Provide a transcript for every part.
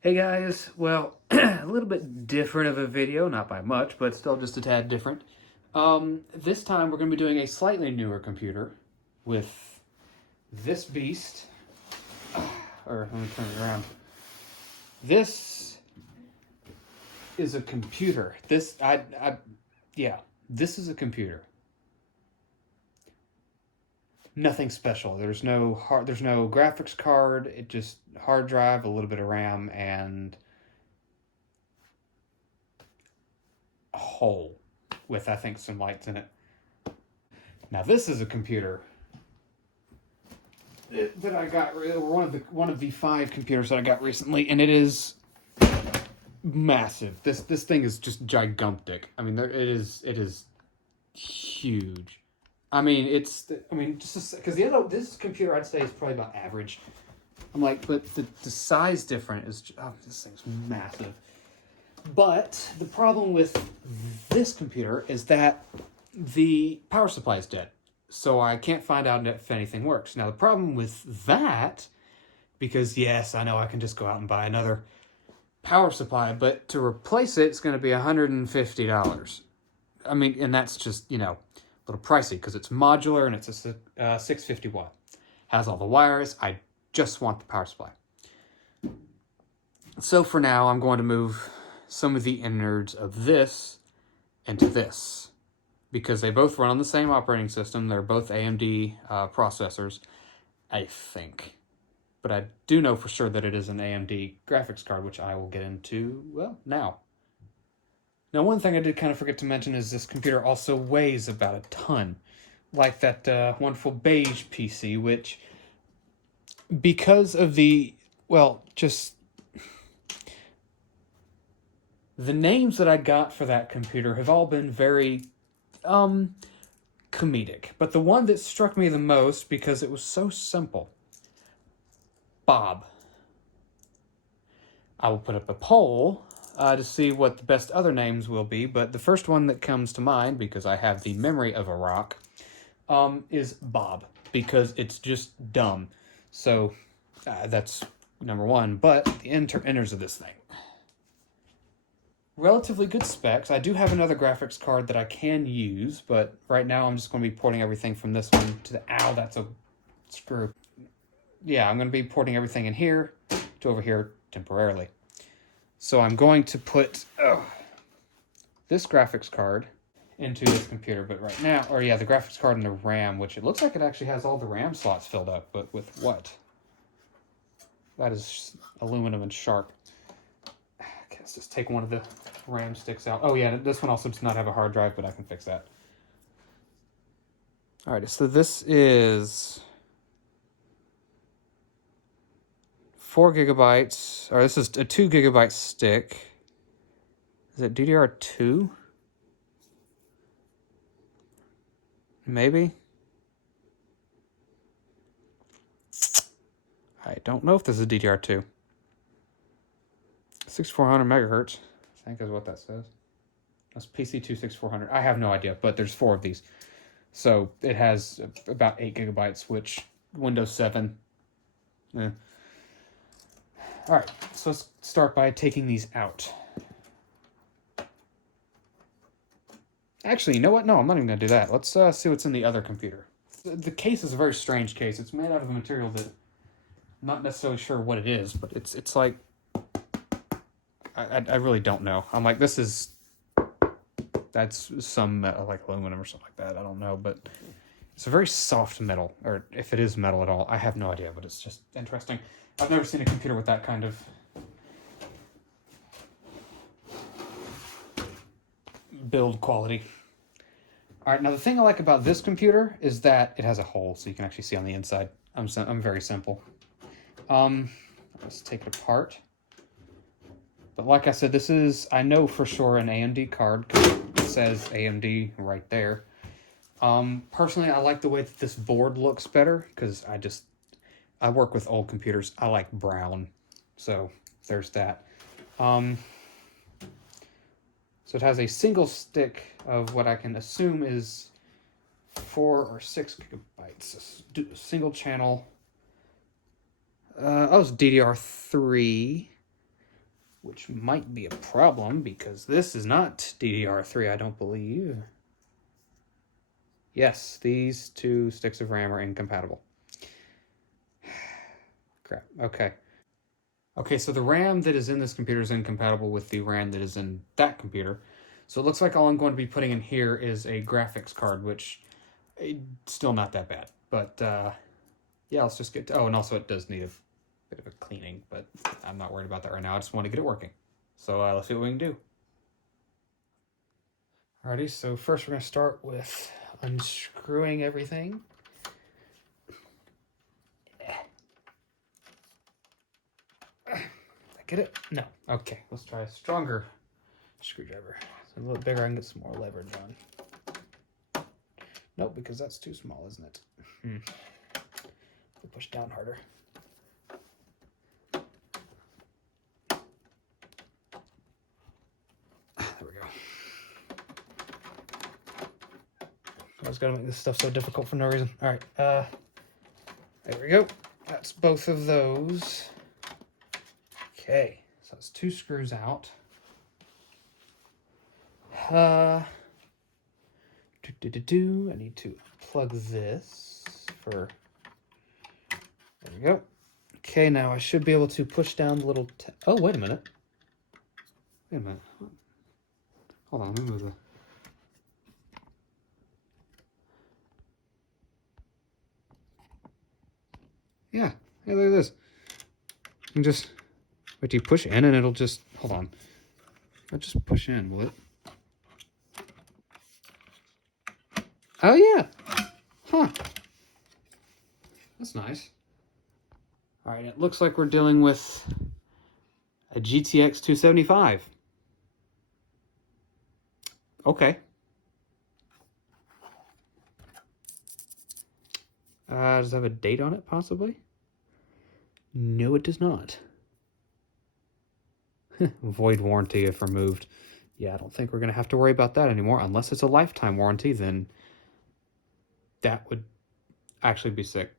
Hey guys, well, a little bit different of a video, not by much, but still just a tad different. This time we're going to be doing a slightly newer computer with this beast. Or let me turn it around. This is a computer. Yeah, this is a computer. Nothing special. There's no graphics card. It just hard drive, a little bit of RAM, and a hole with, I think, some lights in it. Now this is a computer that I got, one of the 5 computers that I got recently, and it is massive. This thing is just gigantic. I mean, it is huge. I mean, just because this computer I'd say is probably about average. I'm like, but the size difference is this thing's massive. But the problem with this computer is that the power supply is dead. So I can't find out if anything works. Now, the problem with that, because yes, I know I can just go out and buy another power supply, but to replace it, it's going to be $150. I mean, and that's just, a little pricey because it's modular and it's a 650 watt. Has all the wires. I just want the power supply. So for now, I'm going to move some of the innards of this into this, because they both run on the same operating system. They're both AMD processors, I think. But I do know for sure that it is an AMD graphics card, which I will get into, well, now. Now, one thing I did kind of forget to mention is this computer also weighs about a ton. Like that wonderful beige PC, which, because of the names that I got for that computer have all been very comedic. But the one that struck me the most, because it was so simple, Bob. I will put up a poll to see what the best other names will be, but the first one that comes to mind, because I have the memory of a rock, is Bob, because it's just dumb. So that's number one, but the inners of this thing. Relatively good specs. I do have another graphics card that I can use, but right now I'm just going to be porting everything from this one to the... Ow, that's a screw. Yeah, I'm going to be porting everything in here to over here temporarily. So I'm going to put this graphics card into this computer, but right now, the graphics card and the RAM, which it looks like it actually has all the RAM slots filled up, but with what? That is aluminum and sharp. Okay, let's just take one of the RAM sticks out. Oh yeah, this one also does not have a hard drive, but I can fix that. All right, so this is 4 gigabytes, or this is a 2 gigabyte stick. Is it DDR2? Maybe? I don't know if this is DDR2. 6400 megahertz, I think is what that says. That's PC2 6400. I have no idea, but there's 4 of these. So it has about 8 gigabytes, which Windows 7. All right, so let's start by taking these out. Actually, you know what? No, I'm not even going to do that. Let's see what's in the other computer. The case is a very strange case. It's made out of a material that I'm not necessarily sure what it is, but it's like... I really don't know. I'm like, that's some metal, like aluminum or something like that. I don't know, but it's a very soft metal, or if it is metal at all, I have no idea, but it's just interesting. I've never seen a computer with that kind of build quality. All right, now the thing I like about this computer is that it has a hole, so you can actually see on the inside. I'm very simple. Let's take it apart. But like I said, this is, I know for sure, an AMD card, because it says AMD right there. Personally, I like the way that this board looks better, because I work with old computers. I like brown, so there's that. So it has a single stick of what I can assume is 4 or 6 gigabytes. A single channel. It's DDR3. which might be a problem because this is not DDR3, I don't believe. Yes, these two sticks of RAM are incompatible. Crap. Okay. Okay, so the RAM that is in this computer is incompatible with the RAM that is in that computer. So it looks like all I'm going to be putting in here is a graphics card, which still not that bad. But yeah, let's just get to... Oh, and also it does need a bit of a cleaning, but I'm not worried about that right now. I just want to get it working. So let's see what we can do. Alrighty, so first we're going to start with unscrewing everything. Get it? No. Okay, let's try a stronger screwdriver. It's a little bigger, I can get some more leverage on. Nope, because that's too small, isn't it? We'll push down harder. There we go. I was gonna make this stuff so difficult for no reason. All right, there we go. That's both of those. Okay, so that's 2 screws out. I need to plug this for... There we go. Okay, now I should be able to push down the little... Oh, wait a minute. Wait a minute. Hold on, let me move the... Yeah, hey, look at this. You can just... Wait, do you push in and it'll just... Hold on. I'll just push in, will it? Oh, yeah. Huh. That's nice. All right, it looks like we're dealing with a GTX 275. Okay. Does it have a date on it, possibly? No, it does not. Void warranty if removed. Yeah, I don't think we're going to have to worry about that anymore. Unless it's a lifetime warranty, then that would actually be sick.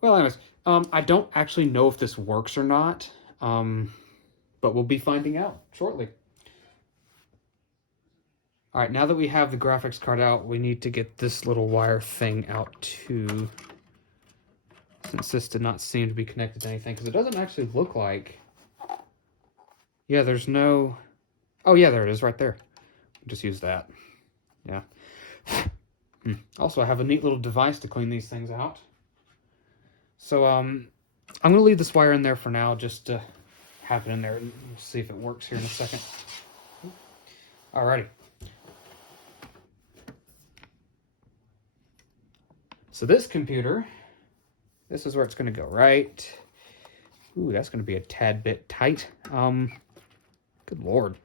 Well, anyways, I don't actually know if this works or not, but we'll be finding out shortly. All right, now that we have the graphics card out, we need to get this little wire thing out too, since this did not seem to be connected to anything, because it doesn't actually look like... Yeah, there's no... Oh, yeah, there it is right there. Just use that. Yeah. Also, I have a neat little device to clean these things out. So, I'm going to leave this wire in there for now, just to have it in there, and we'll see if it works here in a second. Alrighty. So this computer, this is where it's going to go, right? Ooh, that's going to be a tad bit tight. Good Lord.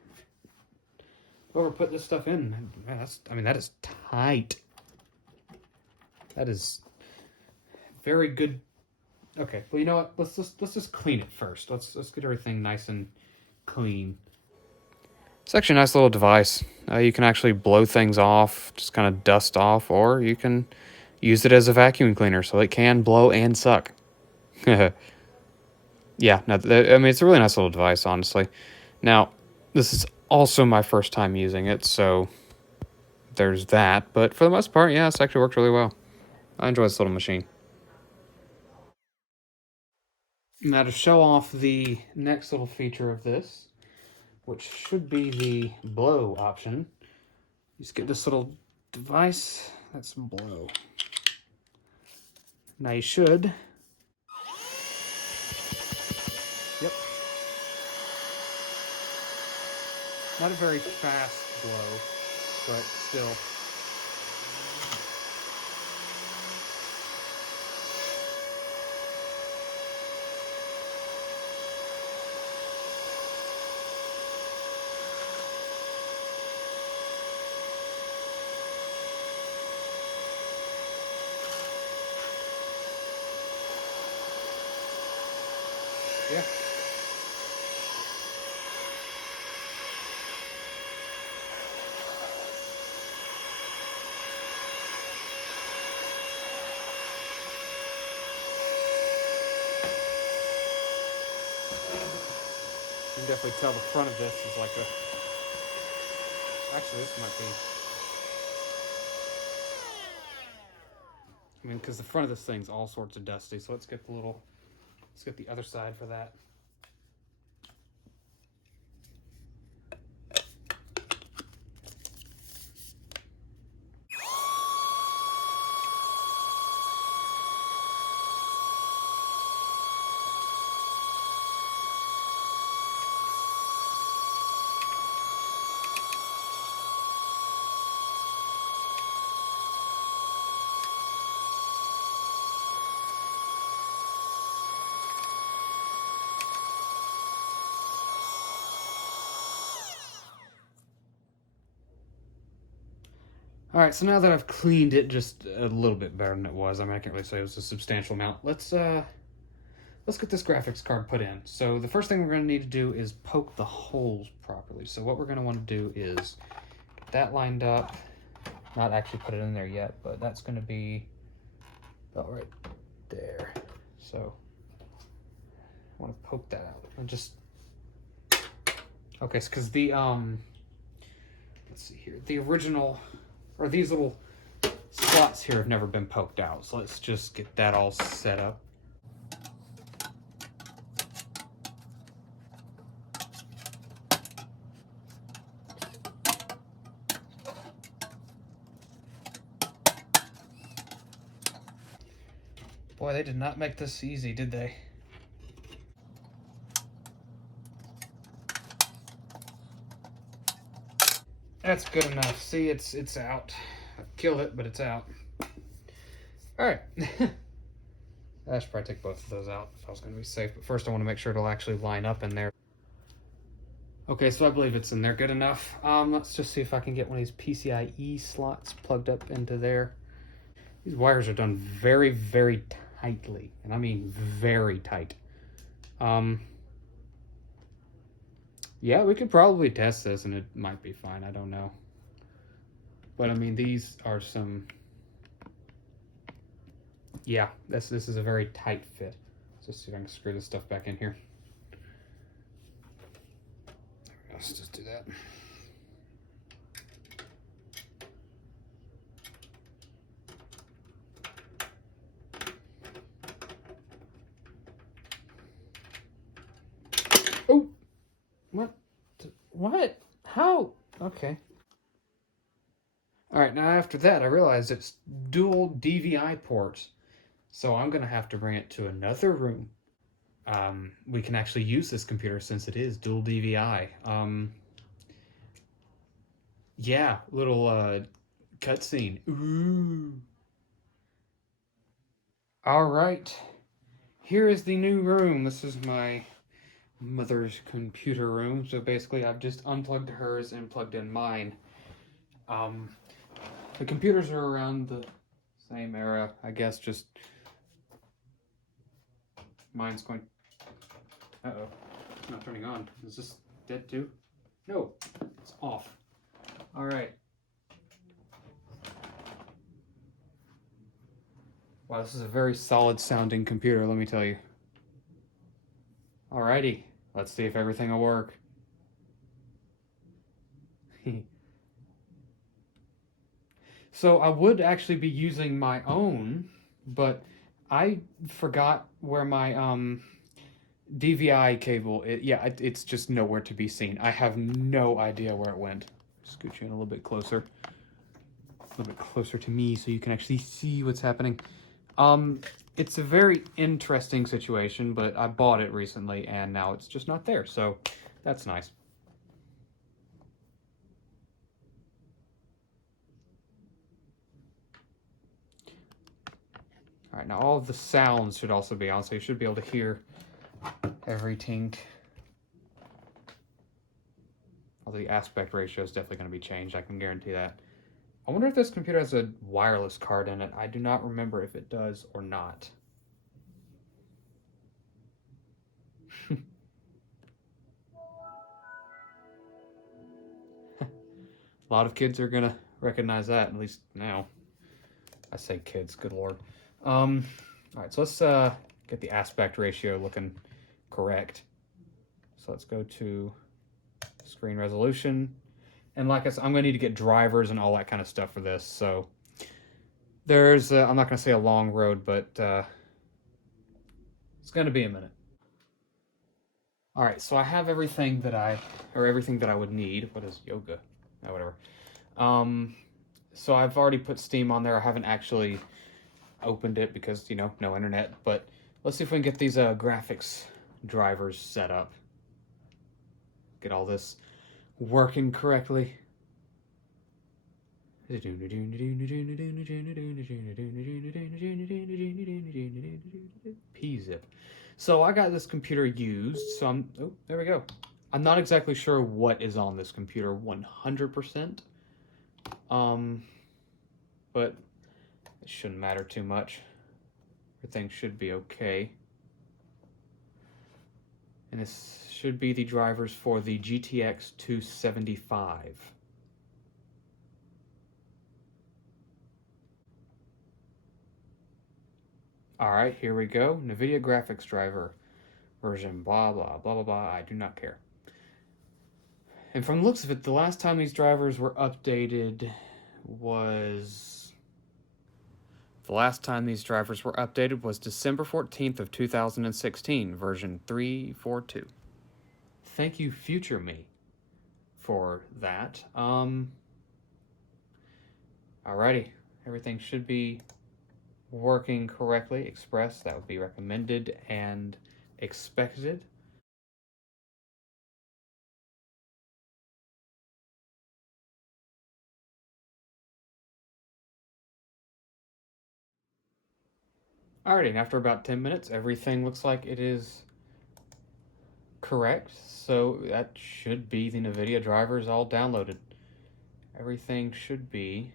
Whoever put this stuff in, man, that is tight. That is very good. Okay, well, you know what? Let's just clean it first. Let's get everything nice and clean. It's actually a nice little device. You can actually blow things off, just kind of dust off, or you can use it as a vacuum cleaner, so it can blow and suck. Yeah, no, I mean, it's a really nice little device, honestly. Now, this is also my first time using it, so there's that. But for the most part, yeah, it's actually worked really well. I enjoy this little machine. Now, to show off the next little feature of this, which should be the blow option, just get this little device that's blow. Now you should... Yep. Not a very fast blow, but still. Yeah. You can definitely tell the front of this is like a... Actually, this might be... I mean, because the front of this thing's all sorts of dusty, so let's get the little... Let's get the other side for that. All right, so now that I've cleaned it just a little bit better than it was, I mean, I can't really say it was a substantial amount. Let's get this graphics card put in. So the first thing we're going to need to do is poke the holes properly. So what we're going to want to do is get that lined up. Not actually put it in there yet, but that's going to be about right there. So I want to poke that out and just... Okay, because the let's see here, the original... or these little slots here have never been poked out. So let's just get that all set up. Boy, they did not make this easy, did they? That's good enough. See, it's out. I killed it, but it's out. All right. I should probably take both of those out if I was going to be safe. But first, I want to make sure it'll actually line up in there. Okay, so I believe it's in there good enough. Let's just see if I can get one of these PCIe slots plugged up into there. These wires are done very, very tightly, and I mean very tight. Yeah, we could probably test this and it might be fine. I don't know. But I mean, these are some... Yeah, this is a very tight fit. Let's see if I can screw this stuff back in here. Let's just do that. Oh! What? What? How? Okay. All right, now after that, I realized it's dual DVI ports. So I'm going to have to bring it to another room. We can actually use this computer since it is dual DVI. Yeah, little cutscene. Ooh. All right. Here is the new room. This is my mother's computer room. So basically, I've just unplugged hers and plugged in mine. The computers are around the same era, I guess. Just mine's going. Uh-oh, it's not turning on. Is this dead too? No, it's off. All right. Wow, this is a very solid sounding computer, let me tell you. Alrighty, let's see if everything will work. So I would actually be using my own, but I forgot where my DVI cable, it's just nowhere to be seen. I have no idea where it went. Scoot you in a little bit closer to me so you can actually see what's happening. It's a very interesting situation, but I bought it recently and now it's just not there, so that's nice. All right, now all of the sounds should also be on, so you should be able to hear every tink. Although the aspect ratio is definitely going to be changed, I can guarantee that. I wonder if this computer has a wireless card in it. I do not remember if it does or not. A lot of kids are going to recognize that, at least now. I say kids, good lord. All right, so let's get the aspect ratio looking correct. So let's go to screen resolution. And like I said, I'm going to need to get drivers and all that kind of stuff for this. So there's, I'm not going to say a long road, but it's going to be a minute. All right, so I have everything that I would need. What is yoga? Oh, whatever. So I've already put Steam on there. I haven't actually opened it because, you know, no internet. But let's see if we can get these graphics drivers set up. Get all this working correctly. P-zip. So I got this computer used, so oh, there we go. I'm not exactly sure what is on this computer 100%. But it shouldn't matter too much. Everything should be okay. And this should be the drivers for the GTX 275. All right, here we go. Nvidia graphics driver version blah, blah, blah, blah, blah. I do not care. And from the looks of it, the last time these drivers were updated was... The last time these drivers were updated was December 14th of 2016, version 342. Thank you, future me, for that. Alrighty, everything should be working correctly. Express, that would be recommended and expected. Alrighty, and after about 10 minutes, everything looks like it is correct. So that should be the Nvidia drivers all downloaded. Everything should be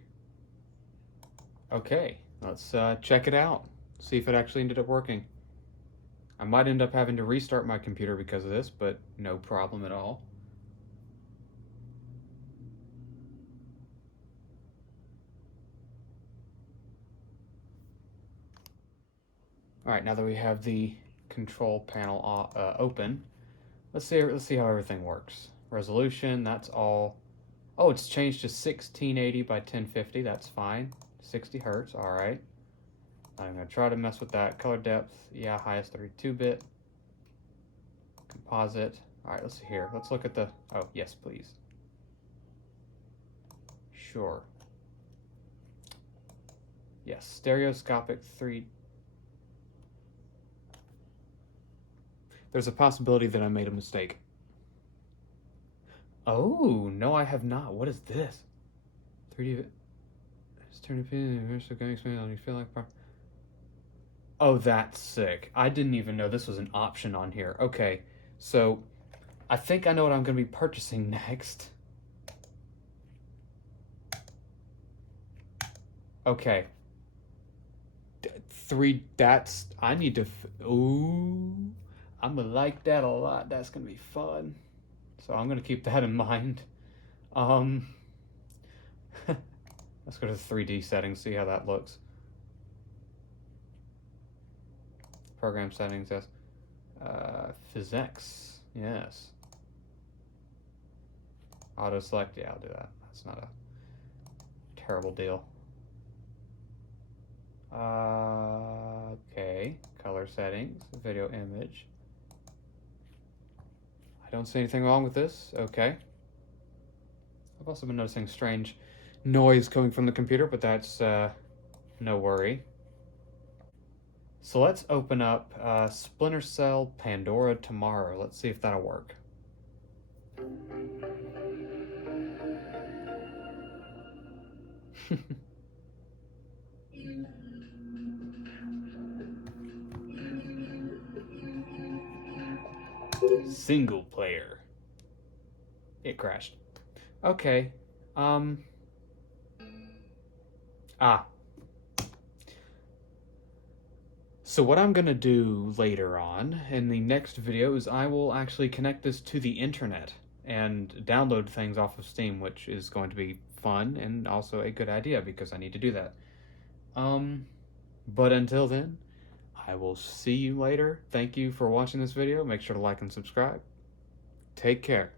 okay. Let's check it out. See if it actually ended up working. I might end up having to restart my computer because of this, but no problem at all. All right, now that we have the control panel open, let's see how everything works. Resolution, that's all. Oh, it's changed to 1680 by 1050. That's fine. 60 hertz. All right. I'm gonna try to mess with that. Color depth, yeah, highest 32-bit. Composite. All right, let's see here. Let's look at the. Oh, yes, please. Sure. Yes, stereoscopic 3. There's a possibility that I made a mistake. Oh, no, I have not. What is this? 3D. Just turn it in. You feel like. Oh, that's sick. I didn't even know this was an option on here. Okay, so I think I know what I'm going to be purchasing next. Okay. That's, I need to, ooh, I'm going to like that a lot. That's going to be fun. So I'm going to keep that in mind. Let's go to the 3D settings, see how that looks. Program settings, yes. Physics, yes. Auto select, yeah, I'll do that. That's not a terrible deal. Okay, color settings, video image. I don't see anything wrong with this. Okay. I've also been noticing strange noise coming from the computer, but that's no worry. So let's open up Splinter Cell Pandora Tomorrow. Let's see if that'll work. Single player. It crashed. Okay. So what I'm going to do later on in the next video is I will actually connect this to the internet and download things off of Steam, which is going to be fun and also a good idea because I need to do that. But until then, I will see you later. Thank you for watching this video. Make sure to like and subscribe. Take care.